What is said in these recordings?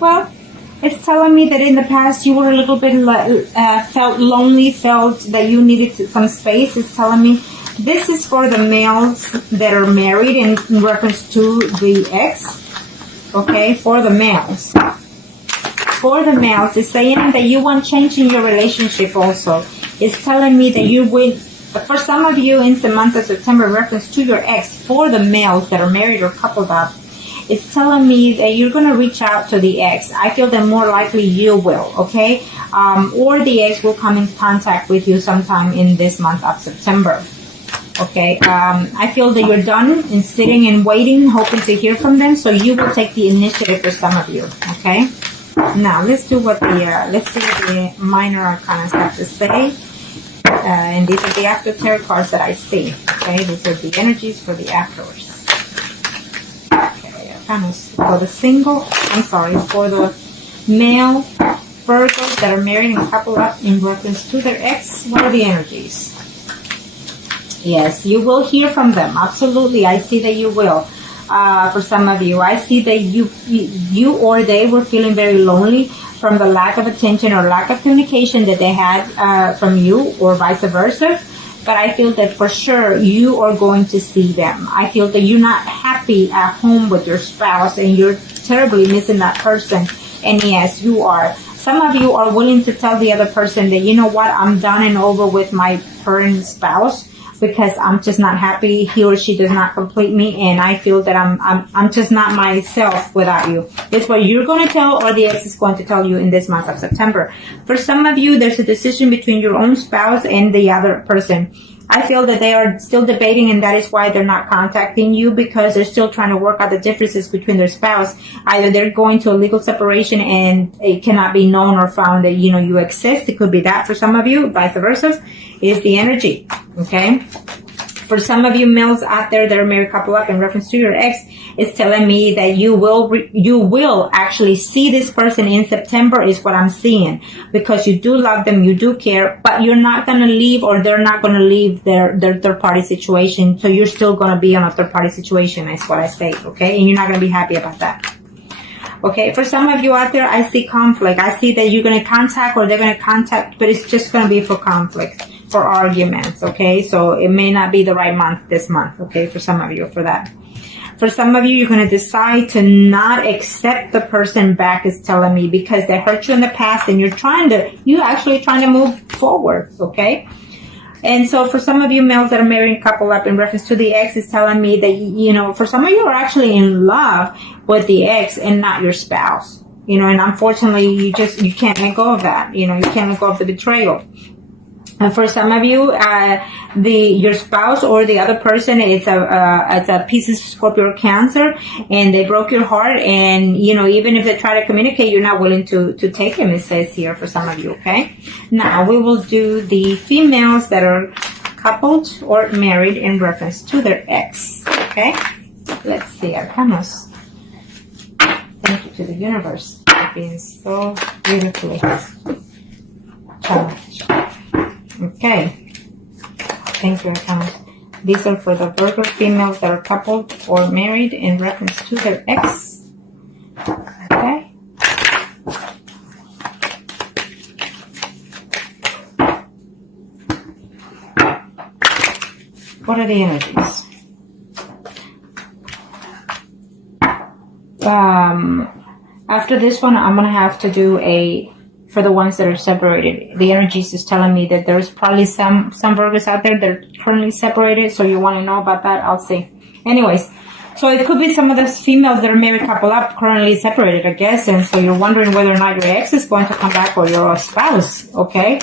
Well, it's telling me that in the past you were a little bit felt lonely, felt that you needed some space. It's telling me this is for the males that are married in reference to the ex. Okay, for the males. For the males, it's saying that you want change in your relationship also. It's telling me that you will, for some of you in the month of September, in reference to your ex, for the males that are married or coupled up, it's telling me that you're going to reach out to the ex. I feel that more likely you will, okay? Or the ex will come in contact with you sometime in this month of September, okay? I feel that you're done in sitting and waiting, hoping to hear from them, so you will take the initiative for some of you, okay? Now, let's do what let's see what the minor arcanas have to say. And these are the after tarot cards that I see, okay? These are the energies for the afterwards. For the for the male Virgos that are married and coupled up in reference to their ex, what are the energies? Yes, you will hear from them. Absolutely, I see that you will. For some of you, I see that you or they were feeling very lonely from the lack of attention or lack of communication that they had from you, or vice versa. But I feel that for sure you are going to see them. I feel that you're not happy at home with your spouse and you're terribly missing that person. And yes, you are. Some of you are willing to tell the other person that, you know what, I'm done and over with my current spouse because I'm just not happy. He or she does not complete me, and I feel that I'm just not myself without you. That's what you're going to tell, or the ex is going to tell you in this month of September. For some of you, there's a decision between your own spouse and the other person. I feel that they are still debating, and that is why they're not contacting you, because they're still trying to work out the differences between their spouse. Either they're going to a legal separation and it cannot be known or found that, you know, you exist. It could be that for some of you, vice versa, is the energy, okay? For some of you males out there that are married couple up in reference to your ex, it's telling me that you will actually see this person in September is what I'm seeing, because you do love them, you do care, but you're not going to leave, or they're not going to leave their third party situation. So you're still going to be on a third party situation, is what I say, okay? And you're not going to be happy about that. Okay, for some of you out there, I see conflict. I see that you're going to contact, or they're going to contact, but it's just going to be for conflict, for arguments, okay? So it may not be the right month this month, okay, for some of you for that. For some of you, you're going to decide to not accept the person back, is telling me, because they hurt you in the past and you're actually trying to move forward, okay? And so for some of you males that are married and couple up in reference to the ex, is telling me that, you know, for some of you are actually in love with the ex and not your spouse, you know, and unfortunately you can't let go of that, you know, you can't let go of the betrayal. And for some of you, your spouse or the other person is a Pisces, Scorpio, or Cancer, and they broke your heart. And, you know, even if they try to communicate, you're not willing to take them, it says here for some of you, okay? Now, we will do the females that are coupled or married in reference to their ex, okay? Let's see, Arcanos. Thank you to the universe for being so beautifully challenged. Okay, thank you, Arcanos. These are for the Virgo females that are coupled or married in reference to their ex. Okay. What are the energies? After this one, I'm going to have to do for the ones that are separated. The energies is telling me that there's probably some Virgos out there that are currently separated, so you want to know about that, I'll see. Anyways, so it could be some of the females that are married couple up currently separated, I guess, and so you're wondering whether or not your ex is going to come back, or your spouse, okay?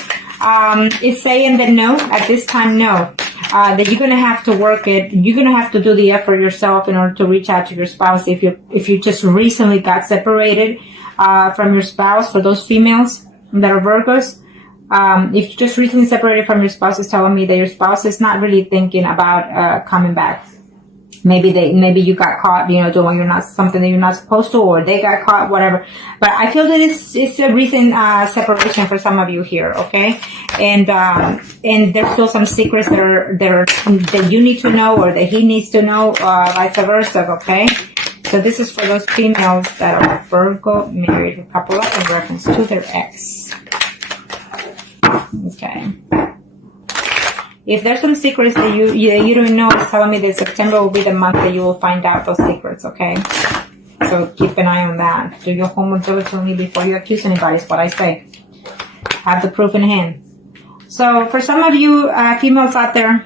It's saying that no, at this time, no. That you're going to have to work it. You're going to have to do the effort yourself in order to reach out to your spouse if you just recently got separated from your spouse. For those females that are Virgos, if you just recently separated from your spouse, it's telling me that your spouse is not really thinking about coming back. Maybe you got caught, you know, doing something that you're not supposed to, or they got caught, whatever. But I feel that it's a recent separation for some of you here, okay? And there's still some secrets that you need to know, or that he needs to know, vice versa, okay? So this is for those females that are Virgo, married, a couple up in reference to their ex. Okay. If there's some secrets that you don't know, it's telling me that September will be the month that you will find out those secrets, okay? So keep an eye on that. Do your homework diligently before you accuse anybody, is what I say. Have the proof in hand. So for some of you females out there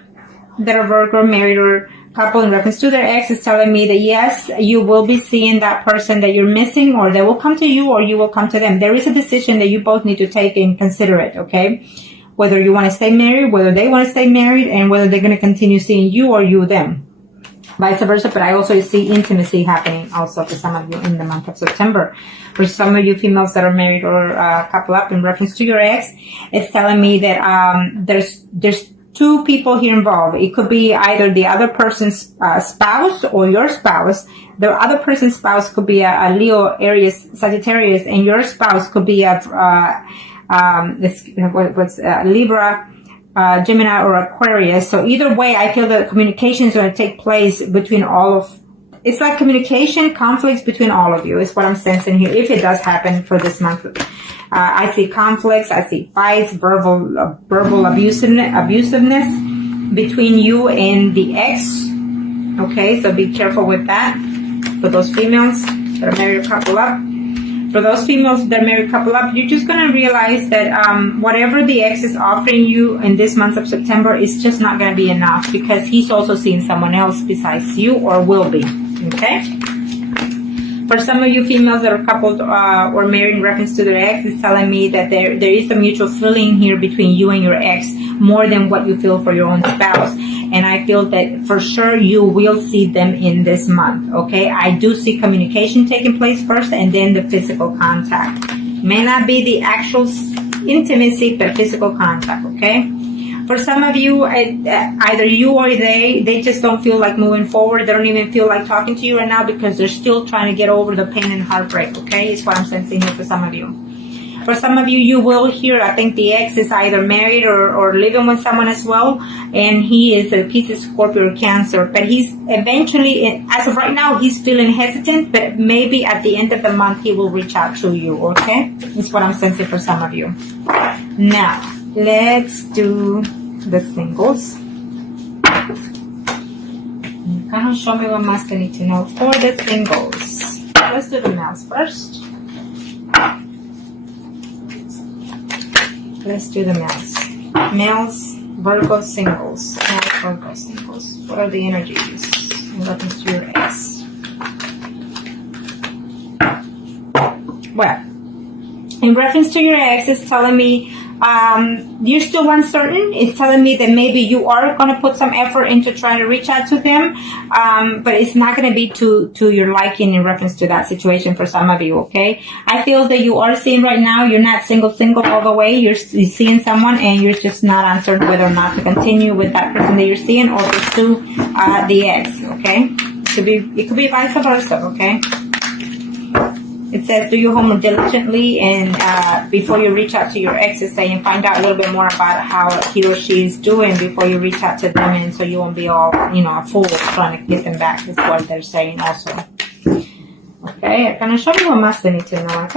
that are Virgo, married, or couple in reference to their ex, is telling me that yes, you will be seeing that person that you're missing, or they will come to you, or you will come to them. There is a decision that you both need to take and consider it, okay? Whether you want to stay married, whether they want to stay married, and whether they're going to continue seeing you or you them. Vice versa, but I also see intimacy happening also for some of you in the month of September. For some of you females that are married or couple up in reference to your ex, it's telling me that there's two people here involved. It could be either the other person's spouse or your spouse. The other person's spouse could be a Leo, Aries, Sagittarius, and your spouse could be a Libra, Gemini, or Aquarius. So either way, I feel that communication is going to take place between all of. It's like communication conflicts between all of you is what I'm sensing here. If it does happen for this month. I see conflicts, I see fights, verbal abusiveness between you and the ex. Okay, so be careful with that. For those females that are married or couple up. For those females that are married couple up, you're just going to realize that whatever the ex is offering you in this month of September is just not going to be enough, because he's also seeing someone else besides you, or will be. Okay? For some of you females that are coupled or married in reference to their ex, is telling me that there is a mutual feeling here between you and your ex, more than what you feel for your own spouse. And I feel that for sure you will see them in this month, okay? I do see communication taking place first, and then the physical contact. May not be the actual intimacy, but physical contact, okay? For some of you, either you or they just don't feel like moving forward. They don't even feel like talking to you right now, because they're still trying to get over the pain and heartbreak, okay? Is what I'm sensing here for some of you. For some of you, you will hear, I think the ex is either married or living with someone as well, and he is a Pisces, Scorpio, or Cancer. But he's eventually, as of right now, he's feeling hesitant, but maybe at the end of the month, he will reach out to you, okay? That's what I'm sensing for some of you. Now, let's do the singles. Kind of show me what must I need to know for the singles. Let's do the males first. Let's do the males. Males, Virgo singles. Males, Virgo singles. What are the energies in reference to your ex? Well, in reference to your ex, it's telling me you're still uncertain. It's telling me that maybe you are going to put some effort into trying to reach out to them, but it's not going to be to your liking in reference to that situation for some of you, okay? I feel that you are seeing right now, you're not single all the way. You're seeing someone, and you're just not uncertain whether or not to continue with that person that you're seeing, or pursue the ex, okay? It could be vice versa, okay? It says, do your homework diligently, and before you reach out to your ex, it's saying find out a little bit more about how he or she is doing before you reach out to them, and so you won't be all, a fool trying to get them back. Is what they're saying also. Okay, kind of show me what must I need to know.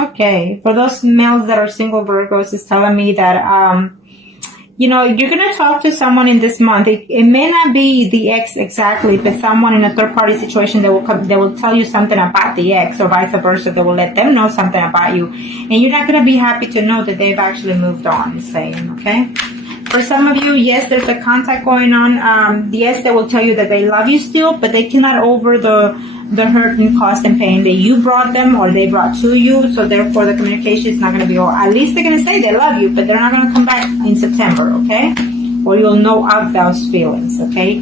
Okay, for those males that are single Virgos, it's telling me that you're going to talk to someone in this month. It may not be the ex exactly, but someone in a third-party situation that will tell you something about the ex, or vice versa. They will let them know something about you. And you're not going to be happy to know that they've actually moved on, it's saying, okay? For some of you, yes, there's a contact going on. Yes, they will tell you that they love you still, but they cannot over the hurt and cost and pain that you brought them or they brought to you. So therefore, the communication is not going to be all. At least they're going to say they love you, but they're not going to come back in September, okay? Or you'll know of those feelings, okay?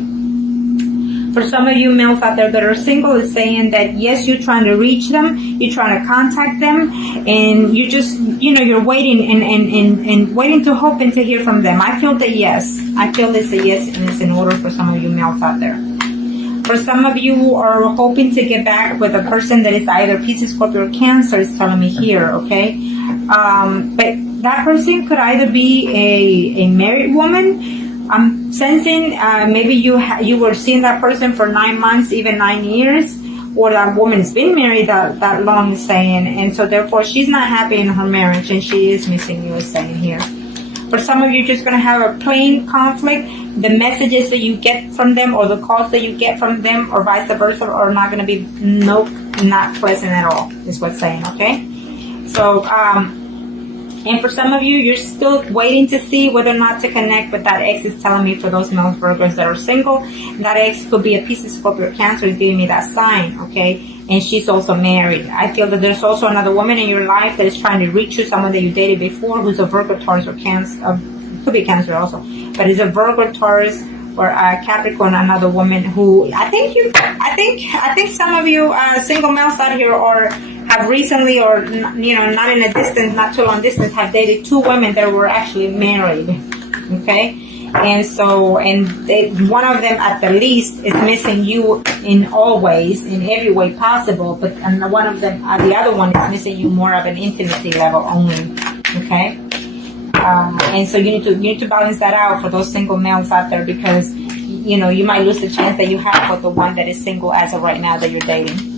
For some of you males out there that are single, is saying that yes, you're trying to reach them, you're trying to contact them, and you just, you're waiting and waiting to hope and to hear from them. I feel that yes. I feel it's a yes, and it's in order for some of you males out there. For some of you who are hoping to get back with a person that is either Pisces, Scorpio, or Cancer, is telling me here, okay? But that person could either be a married woman, I'm sensing maybe you were seeing that person for 9 months, even 9 years, or that woman's been married that long, saying, and so therefore she's not happy in her marriage and she is missing you, is saying here. For some of you, just going to have a plain conflict. The messages that you get from them or the calls that you get from them or vice versa are not going to be, not pleasant at all, is what's saying, okay? So, and for some of you, you're still waiting to see whether or not to connect, but that ex is telling me for those male Virgos that are single, that ex could be a Pisces, Scorpio, Cancer, is giving me that sign, okay? And she's also married. I feel that there's also another woman in your life that is trying to reach you, someone that you dated before who's a Virgo, Taurus, or Cancer, could be Cancer also, but is a Virgo, Taurus, or Capricorn, another woman who I think some of you single males out here or have recently, or not in a distance, not too long distance, have dated 2 women that were actually married. Okay, and so one of them at the least is missing you in all ways, in every way possible, but one of them, the other one is missing you more of an intimacy level only. Okay. And so you need to balance that out for those single males out there, because you might lose the chance that you have with the one that is single as of right now that you're dating.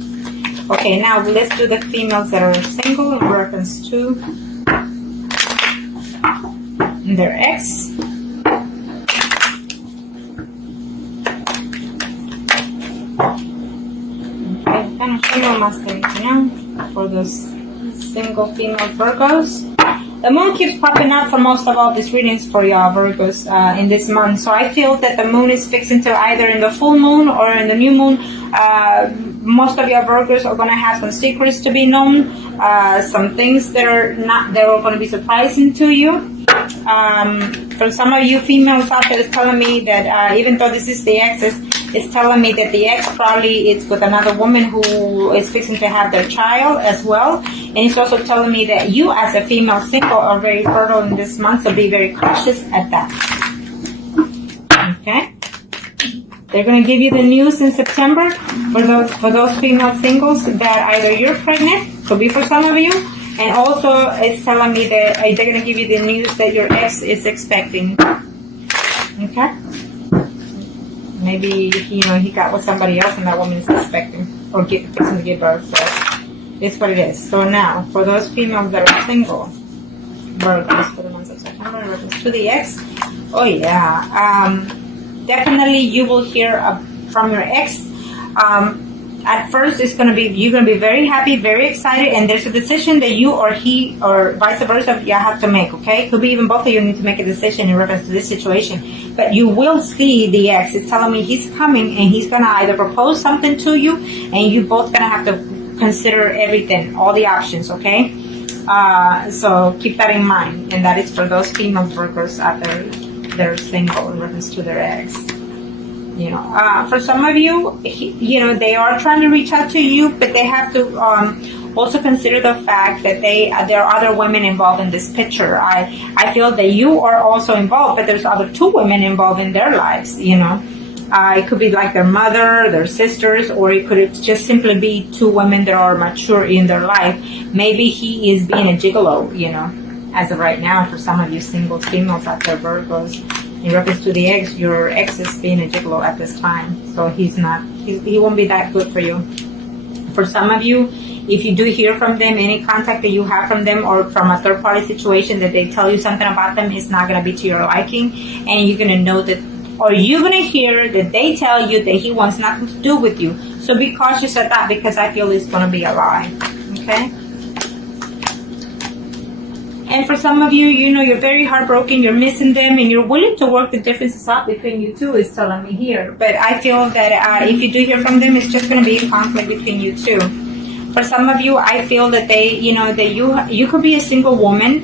Okay, now let's do the females that are single in reference to their ex. Okay, kind of single masculine for those single female Virgos. The moon keeps popping up for most of all these readings for y'all Virgos in this month. So I feel that the moon is fixing to either in the full moon or in the new moon. Most of y'all Virgos are going to have some secrets to be known. Some things that are going to be surprising to you. For some of you females out there, it's telling me that even though this is the exes, it's telling me that the ex probably is with another woman who is fixing to have their child as well. And it's also telling me that you as a female single are very fertile in this month, so be very cautious at that. Okay? They're going to give you the news in September for those female singles that either you're pregnant, could be for some of you, and also it's telling me that they're going to give you the news that your ex is expecting. Okay? Maybe, he got with somebody else and that woman is expecting or fixing to give birth. So it's what it is. So now, for those females that are single, Virgos for the month of September, in reference to the ex, oh yeah, definitely you will hear from your ex. At first, you're gonna be very happy, very excited, and there's a decision that you or he or vice versa you have to make. Okay, could be even both of you need to make a decision in reference to this situation. But you will see the ex. It's telling me he's coming and he's gonna either propose something to you, and you both gonna have to consider everything, all the options. Okay, so keep that in mind, and that is for those female Virgos out there that are single in reference to their ex. For some of you, they are trying to reach out to you, but they have to also consider the fact that there are other women involved in this picture. I feel that you are also involved, but there's other 2 women involved in their lives. It could be like their mother, their sisters, or it could just simply be 2 women that are mature in their life. Maybe he is being a gigolo, as of right now. For some of you single females out there, Virgos, in reference to the ex, your ex is being a gigolo at this time. So he won't be that good for you. For some of you, if you do hear from them, any contact that you have from them or from a third party situation that they tell you something about them is not going to be to your liking, and you're going to know that, or you're going to hear that they tell you that he wants nothing to do with you. So be cautious of that, because I feel it's going to be a lie. Okay? And for some of you, you're very heartbroken, you're missing them, and you're willing to work the differences out between you two, is telling me here. But I feel that if you do hear from them, it's just going to be a conflict between you two. For some of you, I feel that that you could be a single woman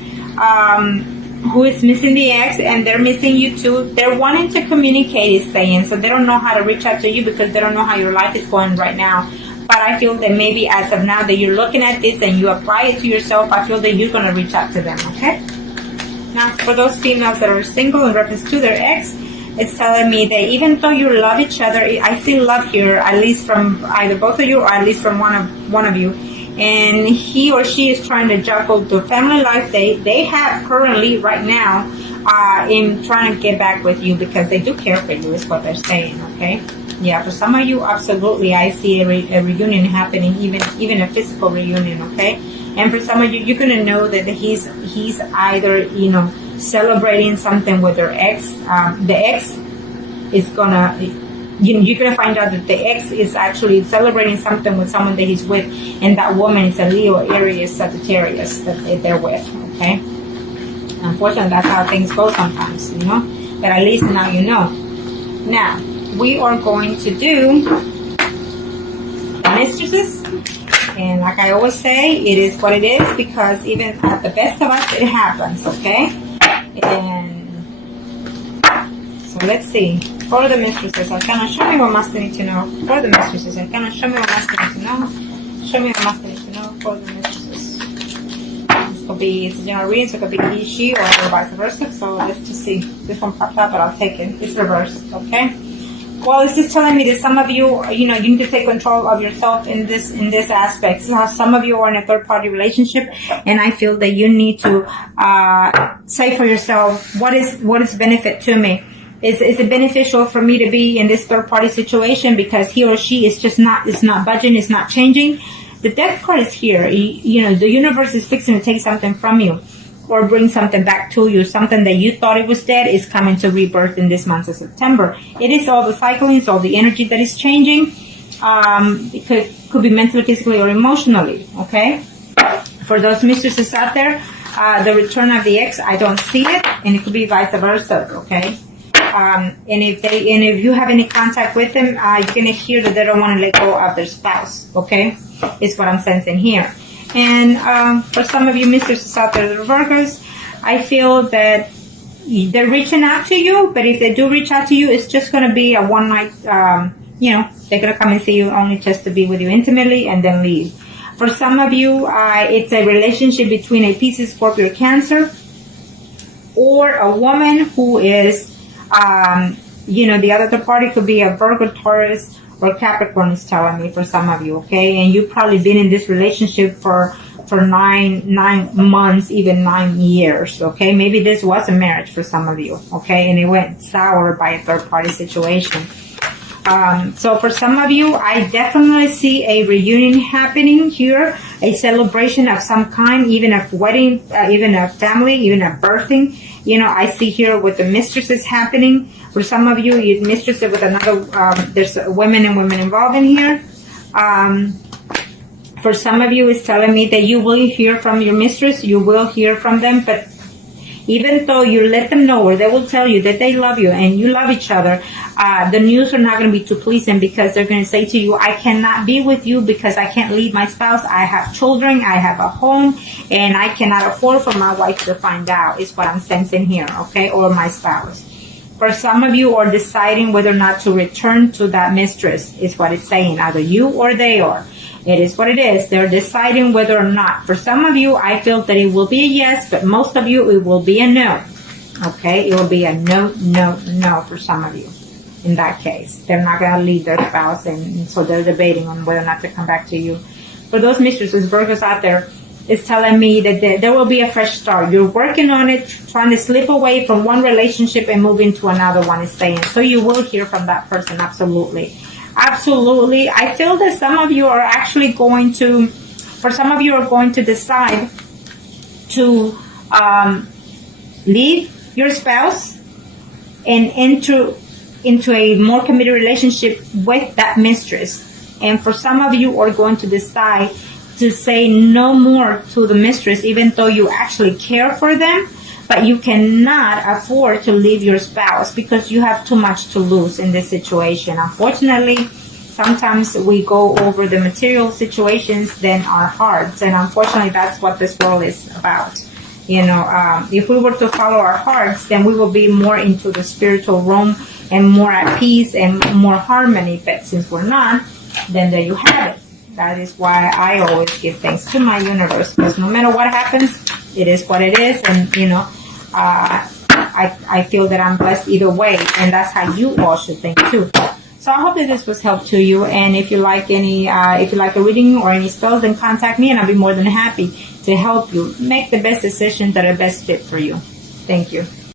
who is missing the ex, and they're missing you too. They're wanting to communicate, is saying, so they don't know how to reach out to you because they don't know how your life is going right now. But I feel that maybe as of now that you're looking at this and you apply it to yourself, I feel that you're going to reach out to them, okay? Now, for those females that are single in reference to their ex, it's telling me that even though you love each other, I see love here, at least from either both of you or at least from one of you. and he or she is trying to juggle the family life they have currently right now in trying to get back with you because they do care for you, is what they're saying. Okay. Yeah, for some of you, absolutely, I see a reunion happening, even a physical reunion. Okay. And for some of you, you're gonna know that he's either, you know, celebrating something with their ex. The ex is gonna, you're gonna find out that the ex is actually celebrating something with someone that he's with, and that woman is a Leo, Aries, Sagittarius that they're with. Okay. Unfortunately, that's how things go sometimes, you know. But at least now you know. Now we are going to do mistresses. And like I always say, it is what it is, because even at the best of us, it happens, okay? And so let's see. For the mistresses, Arcana, show me what must need to know. For the mistresses, Arcana, show me what must need to know. Show me what must need to know for the mistresses. This could be, it's a general reading, so it could be he, she, or vice versa. So let's just see. This one popped up, but I'll take it. It's reversed, okay? Well, it's just telling me that some of you, you know, you need to take control of yourself in this aspect. So some of you are in a third-party relationship, and I feel that you need to say for yourself, what is benefit to me? Is it beneficial for me to be in this third-party situation because he or she is just not budging, it's not changing? The death card is here. You know, the universe is fixing to take something from you, or bring something back to you. Something that you thought it was dead is coming to rebirth in this month of September. It is all the cycling, it's all the energy that is changing. It could be mentally, physically, or emotionally, okay? For those mistresses out there, the return of the ex, I don't see it, and it could be vice versa, okay? And if you have any contact with them, you're gonna hear that they don't want to let go of their spouse, okay? Is what I'm sensing here. And for some of you mistresses out there that are Virgos, I feel that they're reaching out to you, but if they do reach out to you, it's just going to be a one night, you know, they're going to come and see you only just to be with you intimately and then leave. For some of you, it's a relationship between a Pisces, Scorpio, Cancer, or a woman who is, you know, the other party could be a Virgo, Taurus, or Capricorn is telling me for some of you, okay? And you've probably been in this relationship for 9 months, even 9 years, okay? Maybe this was a marriage for some of you, okay? And it went sour by a third-party situation. So for some of you, I definitely see a reunion happening here, a celebration of some kind, even a wedding, even a family, even a birthing. You know, I see here with the mistresses happening. For some of you, you're mistresses with another, there's women and women involved in here. For some of you, it's telling me that you will hear from your mistress, you will hear from them, but even though you let them know, or they will tell you that they love you and you love each other, the news are not going to be too pleasing, because they're going to say to you, I cannot be with you because I can't leave my spouse. I have children, I have a home, and I cannot afford for my wife to find out, is what I'm sensing here, okay, or my spouse. For some of you are deciding whether or not to return to that mistress, is what it's saying, either you or they are. It is what it is. They're deciding whether or not. For some of you, I feel that it will be a yes, but most of you, it will be a no. Okay? It will be a no, no, no for some of you. In that case, they're not going to leave their spouse, and so they're debating on whether or not to come back to you. For those mistresses, Virgos out there, it's telling me that there will be a fresh start. You're working on it, trying to slip away from one relationship and move into another one, is saying. So you will hear from that person, absolutely. Absolutely. I feel that some of you are actually going to, for some of you are going to decide to leave your spouse and enter into a more committed relationship with that mistress. And for some of you are going to decide to say no more to the mistress, even though you actually care for them, but you cannot afford to leave your spouse because you have too much to lose in this situation. Unfortunately, sometimes we go over the material situations than our hearts, and unfortunately that's what this world is about. You know, if we were to follow our hearts, then we will be more into the spiritual realm and more at peace and more harmony. But since we're not, then there you have it. That is why I always give thanks to my universe, because no matter what happens, it is what it is. And, you know, I feel that I'm blessed either way, and that's how you all should think too. So I hope that this was help to you. And if you like if you like a reading or any spells, then contact me and I'll be more than happy to help you make the best decisions that are best fit for you. Thank you.